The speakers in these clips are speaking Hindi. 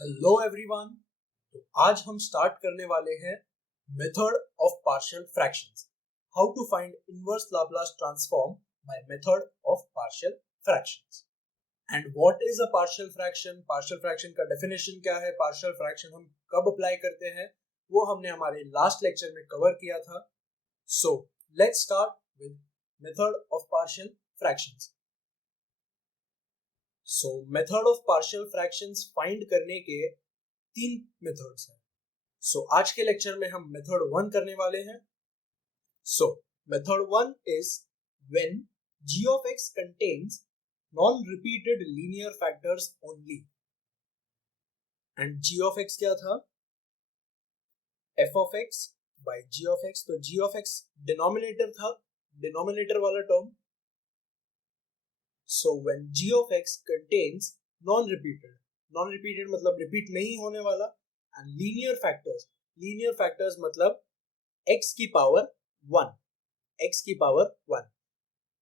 Hello everyone. तो आज हम स्टार्ट करने वाले हैं method of partial fractions. How to find inverse Laplace transform by method of partial fractions. And what is a partial fraction? Partial fraction का डेफिनेशन क्या है? पार्शियल फ्रैक्शन हम कब अप्लाई करते हैं वो हमने हमारे लास्ट लेक्चर में कवर किया था। So let's start with method of partial fractions. So method of partial fractions find करने के तीन मेथड्स हैं। सो आज के लेक्चर में हम मेथड 1 करने वाले हैं। सो method 1 is when g of x contains non-repeated linear factors only। And g of x क्या था? f of x by g of x। तो g of x डिनोमिनेटर था, डिनोमिनेटर वाला term. So when g of x contains non-repeated, non-repeated मतलब रिपीट नहीं होने वाला, एंड लीनियर फैक्टर्स मतलब x की पावर 1, x की पावर 1,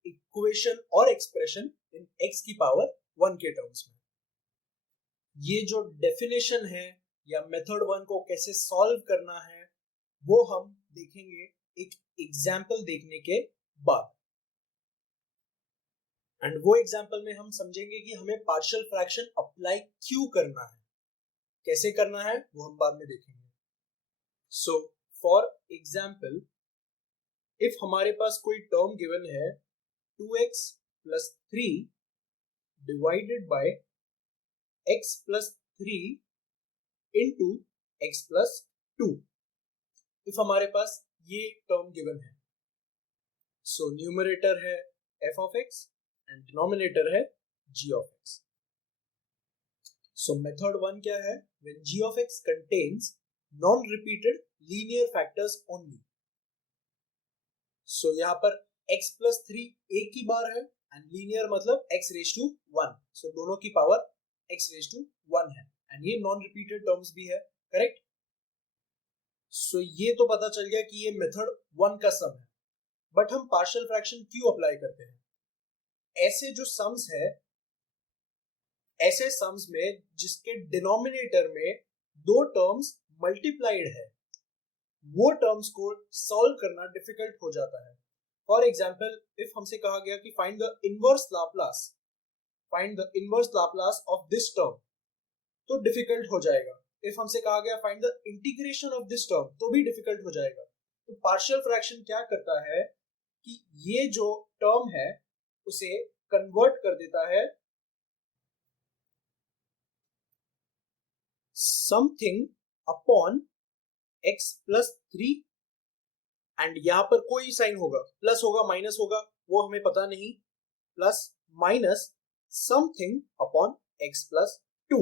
इक्वेशन और एक्सप्रेशन इन x की पावर 1 के टर्म्स में। ये जो डेफिनेशन है या मेथड 1 को कैसे सॉल्व करना है वो हम देखेंगे एक एग्जाम्पल देखने के बाद। एंड वो एग्जाम्पल में हम समझेंगे कि हमें पार्शियल फ्रैक्शन अप्लाई क्यों करना है, कैसे करना है वो हम बाद में देखेंगे। सो फॉर एग्जाम्पल, इफ हमारे पास कोई टर्म गिवन है 2x plus 3 divided by x plus 3 into x plus 2। If हमारे पास ये टर्म गिवन है, सो न्यूमरेटर है f of x and denominator है g of x। So method 1 क्या है? When g of x contains non repeated linear factors only. So यहाँ पर x plus 3 एक ही बार है एंड लीनियर मतलब x raised to 1। सो दोनों की पावर x raised to 1 है एंड ये नॉन रिपीटेड टर्म्स भी है, करेक्ट? सो ये तो पता चल गया कि ये मेथड 1 का सम है। बट हम पार्शियल फ्रैक्शन क्यों अप्लाई करते हैं? ऐसे जो सम्स है, ऐसे सम्स में जिसके डिनोमिनेटर में दो टर्म्स मल्टीप्लाइड है, वो टर्म्स को सॉल्व करना डिफिकल्ट हो जाता है। फॉर एग्जाम्पल, इफ हमसे कहा गया कि find the inverse Laplace, find the inverse Laplace of this term, तो डिफिकल्ट हो जाएगा। इफ हमसे कहा गया find the integration of this term, तो भी डिफिकल्ट हो जाएगा। तो पार्शियल फ्रैक्शन क्या करता है कि ये जो टर्म है उसे कन्वर्ट कर देता है something upon x plus 3, and यहां पर कोई साइन होगा, प्लस होगा माइनस होगा वो हमें पता नहीं, plus minus something upon x plus 2।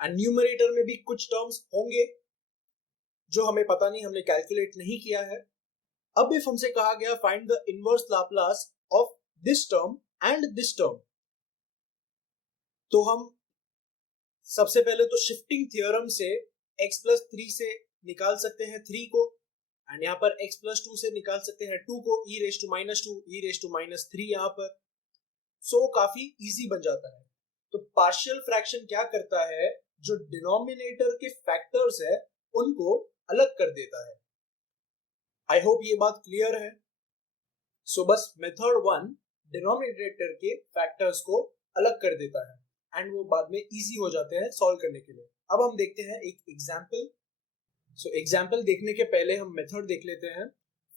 And numerator में भी कुछ टर्म्स होंगे जो हमें पता नहीं, हमने कैलकुलेट नहीं किया है। अब इफ हमसे कहा गया find the inverse Laplace of this term and this term, तो हम सबसे पहले तो शिफ्टिंग थ्योरम से x प्लस 3 से निकाल सकते हैं 3 को, एंड यहाँ पर x प्लस 2 से निकाल सकते हैं 2 को, e raise to minus 2, e raise to minus 3 यहाँ पर। सो काफी इजी बन जाता है। तो पार्शियल फ्रैक्शन क्या करता है, जो डिनोमिनेटर के फैक्टर्स है उनको अलग कर देता है। आई होप ये बात क्लियर है। सो बस मेथड 1 डिनोमिनेटर के फैक्टर्स को अलग कर देता है एंड वो बाद में इजी हो जाते हैं सॉल्व करने के लिए। अब हम देखते हैं एक एग्जाम्पल। सो एग्जाम्पल देखने के पहले हम मेथड देख लेते हैं।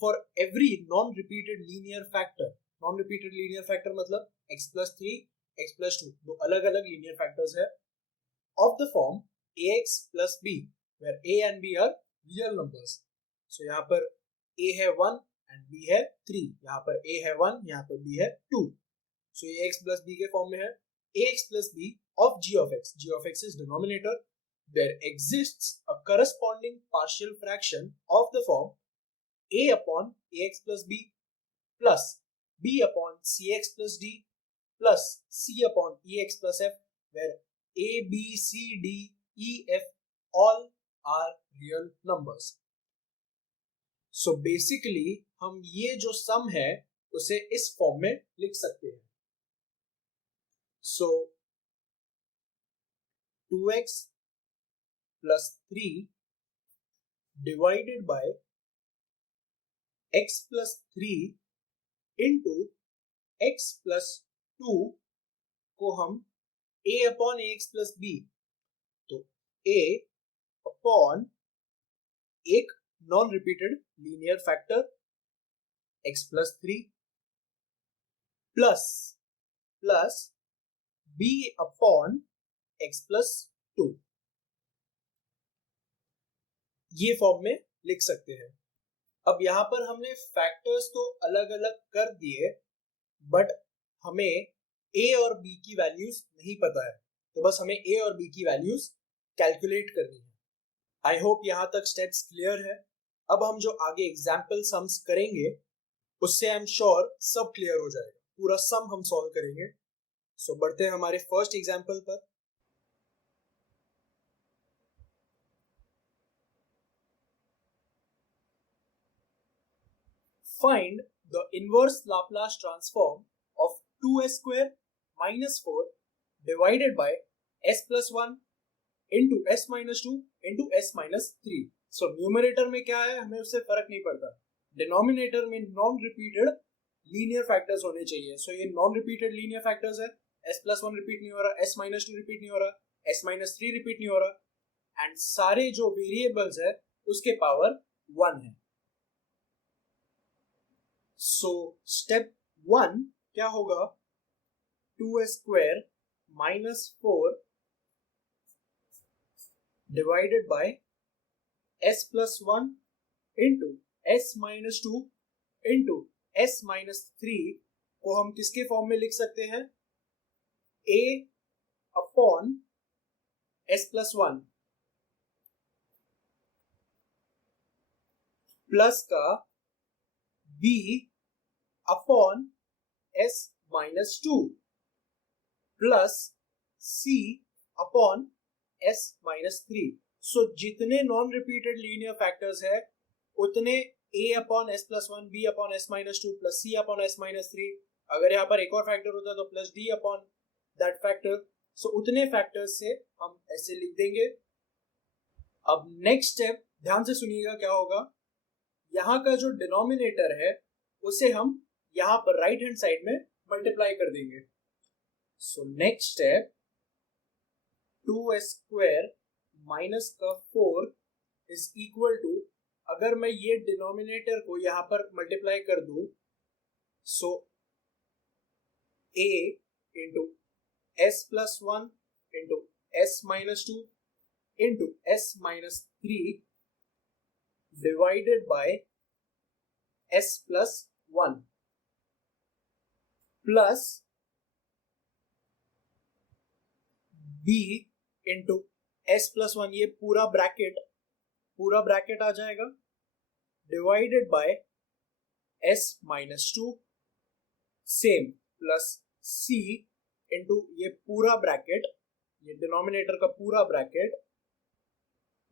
For every non repeated linear factor, non repeated linear factor मतलब x प्लस 3, x प्लस 2, दो अलग अलग लीनियर फैक्टर्स है of the form ax plus b, where a and b are real numbers. So यहाँ पर a है 1 एंड b है 3, यहाँ पर a है 1, यहाँ पर b है 2। सो ये x प्लस b के फॉर्म में है। ax plus b of g of x, g of x is denominator, there exists a corresponding partial fraction of the form a upon ax plus b plus b upon cx plus d plus c upon ex plus f, where a, b, c, d, e, f all are real numbers। So basically हम ये जो सम है उसे इस फॉर्म में लिख सकते हैं। So 2x plus 3 divided by x plus 3 into x plus 2 को हम a upon ax plus b, तो a upon एक non repeated linear factor x plus 3 plus b upon x plus 2, ये फॉर्म में लिख सकते हैं। अब यहां पर हमने फैक्टर्स तो अलग अलग कर दिए, बट हमें a और b की वैल्यूज नहीं पता है, तो बस हमें a और b की वैल्यूज कैलकुलेट करनी है। आई होप यहां तक स्टेप्स क्लियर है। अब हम जो आगे एग्जाम्पल सम्स करेंगे उससे आई एम श्योर सब क्लियर हो जाएगा, पूरा सम हम सॉल्व करेंगे। सो बढ़ते हैं हमारे फर्स्ट एग्जाम्पल पर। Find the inverse Laplace transform of 2s square minus 4 divided by s plus 1 into s minus 2 into s minus 3. So numerator में क्या है हमें उससे फर्क नहीं पड़ता, डिनोमिनेटर में नॉन रिपीटेड लीनियर फैक्टर्स होने चाहिए। सो ये नॉन रिपीटेड लीनियर फैक्टर्स है, s plus 1 रिपीट नहीं हो रहा, s minus 2 रिपीट नहीं हो रहा, s minus 3 रिपीट नहीं हो रहा, एंड सारे जो वेरिएबल्स है उसके पावर 1 है। सो स्टेप 1 क्या होगा, 2s square minus 4 divided by s plus 1 into s minus 2 into s minus 3 को हम किसके फॉर्म में लिख सकते हैं, a upon s plus 1 plus का b upon s minus 2 plus c upon s minus 3। सो जितने नॉन रिपीटेड लीनियर फैक्टर्स है उतने a upon s plus 1, b upon s minus 2 plus c upon s minus 3, अगर यहाँ पर एक और फैक्टर होता तो plus d upon that factor. So उतने फैक्टर्स से हम ऐसे लिख देंगे। अब नेक्स्ट स्टेप ध्यान से सुनिएगा क्या होगा, यहाँ का जो डिनोमिनेटर है उसे हम यहाँ पर राइट हैंड साइड में मल्टीप्लाई कर देंगे। सो next step 2s square minus का 4 इज इक्वल टू, अगर मैं ये डिनोमिनेटर को यहाँ पर मल्टीप्लाई कर दूं, सो a into s plus 1 into s minus 2 into s minus 3 divided by s plus 1 plus b into s plus 1, ये पूरा ब्रैकेट आ जाएगा, divided by s minus 2 same plus c into ये पूरा ब्रैकेट, ये डिनोमिनेटर का पूरा bracket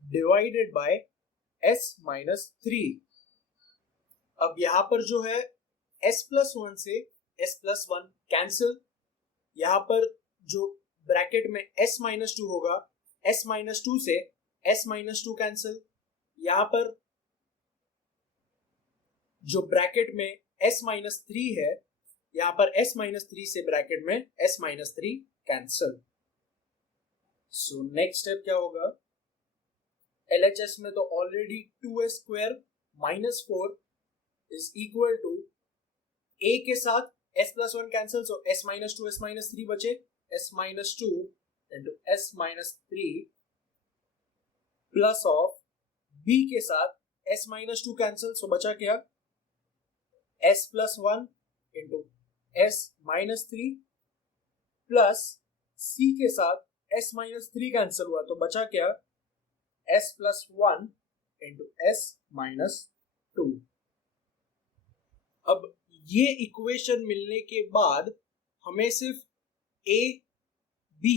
divided by s minus 3। अब यहां पर जो है s प्लस 1 से s प्लस 1 कैंसिल, यहां पर जो ब्रैकेट में s माइनस 2 होगा, s माइनस 2 से s माइनस 2 कैंसिल, यहां पर जो ब्रैकेट में s माइनस 3 है, यहां पर s माइनस 3 से ब्रैकेट में s minus 3 cancel. So next step क्या होगा, LHS में तो already 2s square minus 4 is equal to a के साथ s plus 1 cancel, so s minus 2 s minus 3 बचे, s minus 2 into s minus 3 plus of b के साथ s माइनस 2 कैंसिल, सो बचा क्या, s plus 1 into s minus 3 plus c के साथ s माइनस 3 कैंसिल हुआ, तो बचा क्या, s plus 1 into s minus 2। अब ये इक्वेशन मिलने के बाद हमें सिर्फ a, b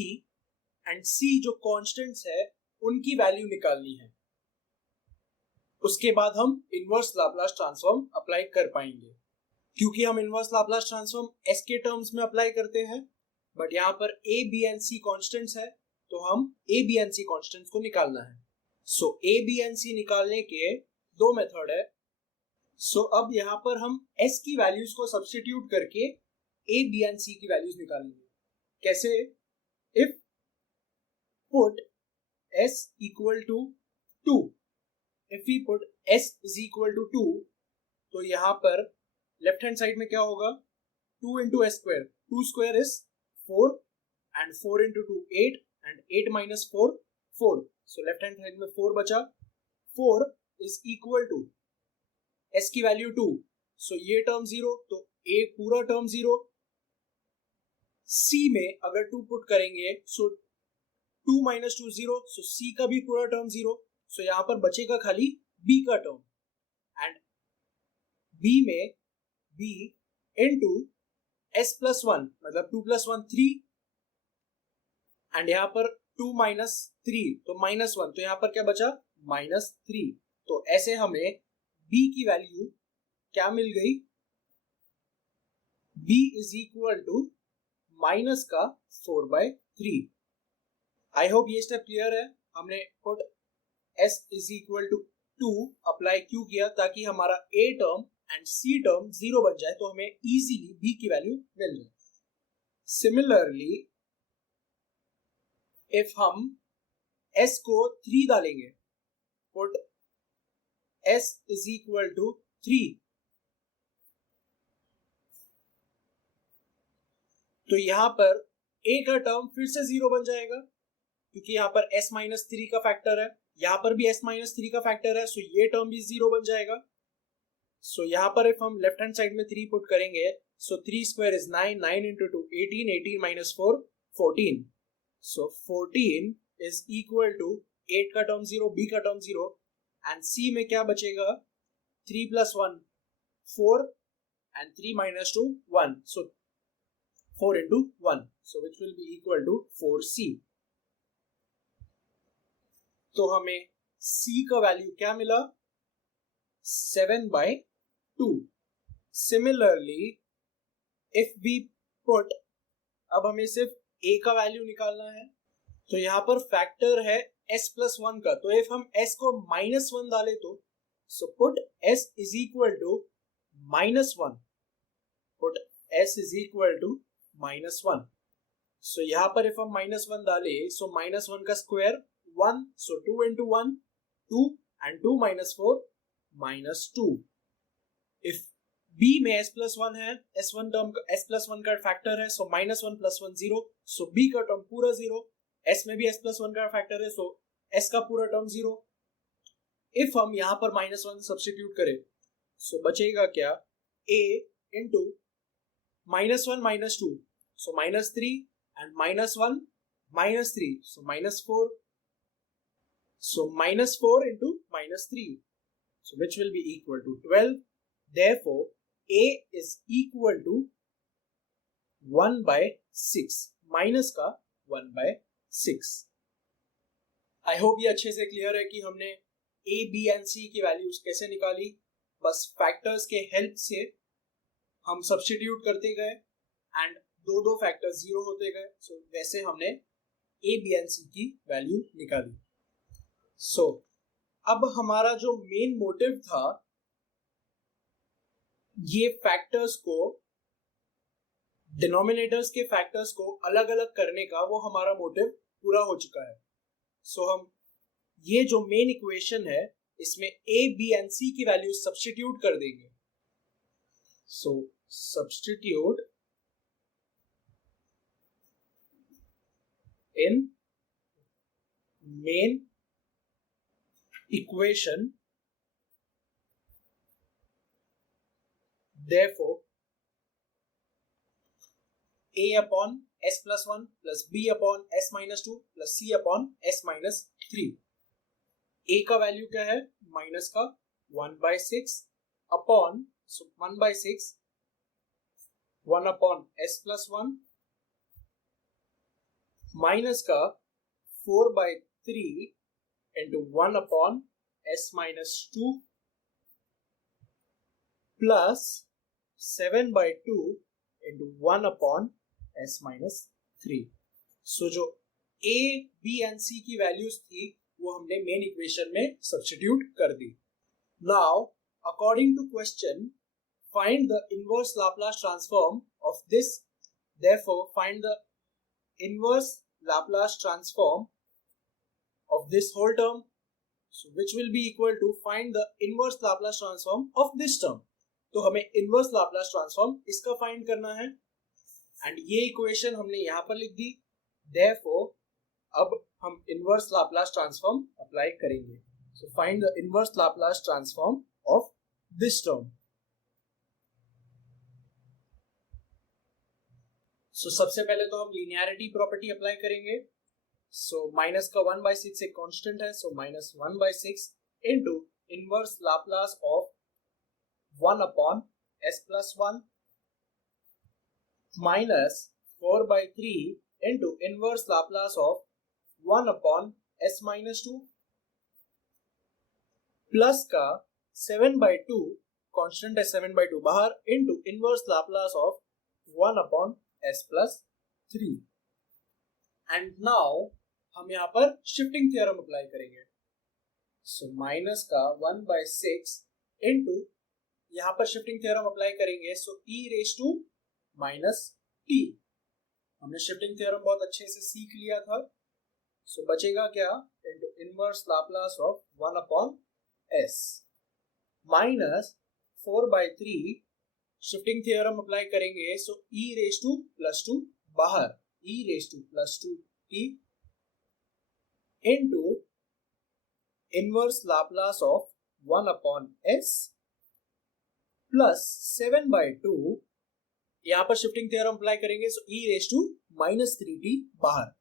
एंड c जो कांस्टेंट्स है उनकी वैल्यू निकालनी है, उसके बाद हम इनवर्स लाप्लास ट्रांसफॉर्म अप्लाई कर पाएंगे। क्योंकि हम इनवर्स लाप्लास ट्रांसफॉर्म s के टर्म्स में अप्लाई करते हैं, बट यहाँ पर a, b and c constants है, तो हम A B and C constants को निकालना है। सो ए बी एन सी निकालने के दो मेथड है। सो अब यहाँ पर हम s की वैल्यूज को सब्स्टिट्यूट करके ए बी एन सी की वैल्यूज निकालेंगे। कैसे? If put s equal to 2, if we put s is equal to 2, तो यहाँ पर लेफ्ट हैंड साइड में क्या होगा? 2 into S square, 2 square is 4 and 4 into 2 8 and 8 minus 4 4। So left hand side में 4 बचा। 4 इज इक्वल टू s की वैल्यू 2, सो ये टर्म 0, तो a पूरा टर्म 0। c में अगर 2 पुट करेंगे सो 2 माइनस 2 0, सो c का भी पूरा टर्म 0। सो यहाँ पर बचेगा खाली b का टर्म एंड b में b इंटू s प्लस 1, मतलब 2 प्लस 1 3 एंड यहाँ पर 2 माइनस 3 तो माइनस 1, तो यहाँ पर क्या बचा? माइनस 3। तो ऐसे हमें b की वैल्यू क्या मिल गई? b is equal to minus का 4/3। आई होप ये स्टेप क्लियर है। हमने put s is equal to 2 apply क्यों किया? ताकि हमारा a term and c term 0 बन जाए, तो हमें इजीली b की वैल्यू मिल जाए। सिमिलरली इफ हम s को 3 डालेंगे, put s is equal to 3, तो यहां पर a का टर्म फिर से 0 बन जाएगा, क्योंकि यहाँ पर s माइनस 3 का फैक्टर है, यहाँ पर भी s माइनस 3 का फैक्टर है, सो ये टर्म भी 0 बन जाएगा। सो यहाँ पर इफ हम लेफ्ट हैंड साइड में 3 पुट करेंगे, so 3 square is 9, 9 into 2 18, 18 minus 4 14। So 14 is equal to 8 का टर्म 0, b का टर्म 0 एंड c में क्या बचेगा? 3 plus 1 4 and 3 minus 2 1, so 4 into 1, so which will be equal to 4c। तो हमें c का वैल्यू क्या मिला? 7/2। Similarly, if we put, अब हमें सिर्फ a का वैल्यू निकालना है, तो यहाँ पर फैक्टर है s प्लस 1 का, तो इफ हम s को माइनस 1 डाले तो so put s is equal to minus 1, put s is equal to minus 1। So यहाँ पर इफ हम माइनस 1 डाले, सो माइनस 1 का square 1, so 2 into 1 2 and 2 minus 4 minus 2। If b में s प्लस 1 है, s1 टर्म का s प्लस 1 का फैक्टर है, सो माइनस 1 प्लस 1 0, सो b का टर्म पूरा 0। s में भी s प्लस 1 का फैक्टर है, सो s का पूरा टर्म 0। इफ हम यहाँ पर माइनस 1 सब्स्टिट्यूट करें, सो बचेगा क्या? a into minus 1 minus 2, so minus 3 and minus 1 minus 3, so minus 4, so minus 4 into minus 3, so which will be equal to 12। Therefore a is equal to 1/6, minus का 1/6। आई होप ये अच्छे से क्लियर है कि हमने a b and c की वैल्यूज कैसे निकाली। बस फैक्टर्स के हेल्प से हम सब्स्टिट्यूट करते गए एंड दो फैक्टर 0 होते गए। सो वैसे हमने ए बी एंड सी की वैल्यू निकाली। सो अब हमारा जो मेन मोटिव था ये फैक्टर्स को, डिनोमिनेटर्स के फैक्टर्स को अलग अलग करने का, वो हमारा मोटिव पूरा हो चुका है। सो हम ये जो मेन इक्वेशन है इसमें ए बी एंड सी की वैल्यू सब्स्टिट्यूट कर देंगे। सो substitute in main equation, therefore a upon s plus 1 plus b upon s minus 2 plus c upon s minus 3। a का वैल्यू क्या है? माइनस का 1/6 अपॉन, सो 1/6 1 अपॉन s plus 1 माइनस का 4/3 into 1 upon s minus 2 plus 7/2 into 1 upon s minus 3। सो जो ए बी एंड सी की वैल्यूज थी वो हमने मेन इक्वेशन में सब्स्टिट्यूट कर दी। Now according to question find the inverse Laplace transform of this, therefore find the inverse Laplace transform of this whole term, so which will be equal to find the inverse Laplace transform of this term। तो हमें inverse Laplace transform इसका फाइंड करना है एंड ये इक्वेशन हमने यहाँ पर लिख दी। therefore अब हम inverse Laplace transform अप्लाई करेंगे। so find the inverse Laplace transform of this term। so सबसे पहले तो हम लीनियरिटी प्रॉपर्टी अप्लाई करेंगे। so माइनस का 1/6 एक कांस्टेंट है, so minus 1/6 into inverse Laplace of 1/s+1 minus 4/3 into inverse Laplace of 1/s-2 plus का 7/2 कांस्टेंट है 7/2 बाहर into inverse Laplace of 1/s+3 and now हम यहाँ पर शिफ्टिंग थ्योरम अप्लाई करेंगे। सो माइनस का 1/6 इंटू यहाँ पर शिफ्टिंग थ्योरम अप्लाई करेंगे, सो e⁻t। हमने शिफ्टिंग थ्योरम बहुत अच्छे से सीख लिया था। सो बचेगा क्या, into inverse Laplace of 1/s minus 4/3 shifting theorem apply करेंगे, सो e⁻² बाहर e⁻²t into inverse Laplace of 1/s plus 7/2 यहाँ पर शिफ्टिंग थ्योरम अप्लाई करेंगे, सो e⁻³ बाहर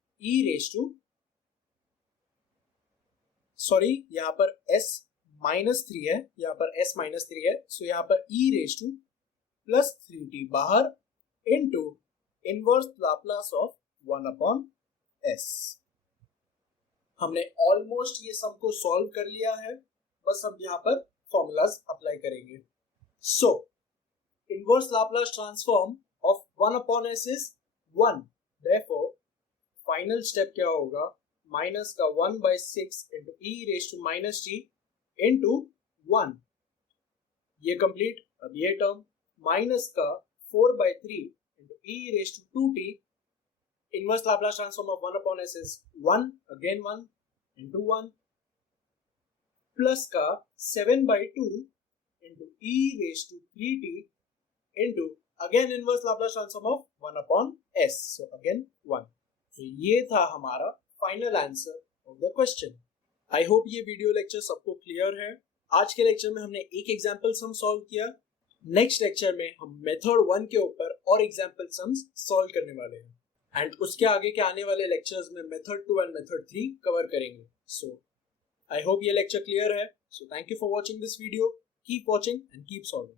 यहाँ पर s-3 है, यहाँ पर s-3 है, सो यहाँ पर e⁻+3t बाहर into inverse Laplace of 1/s। हमने ऑलमोस्ट ये सम को सॉल्व कर लिया है, बस अब यहाँ पर फॉर्मूलाज अप्लाई करेंगे। सो inverse Laplace transform of 1/s is 1, therefore final step क्या होगा, माइनस का 1/6 इंटू e⁻t इंटू 1, ये कंप्लीट। अब ये टर्म माइनस का 4/3 into e⁻²t, inverse Laplace transform of 1/s is 1, again 1 into 1 plus का 7/2 into e⁻³ into again inverse Laplace transform of 1/s, so again 1। तो ये था हमारा final answer of the question. I hope ये वीडियो लेक्चर सबको क्लियर है। आज के लेक्चर में हमने एक एग्जाम्पल सम सॉल्व किया। नेक्स्ट लेक्चर में हम मेथड 1 के ऊपर और एग्जाम्पल सम्स सॉल्व करने वाले हैं एंड उसके आगे के आने वाले लेक्चर्स में मेथड 2 एंड मेथड 3 कवर करेंगे। सो आई होप ये लेक्चर क्लियर है। So thank you for watching this video, keep watching and keep solving.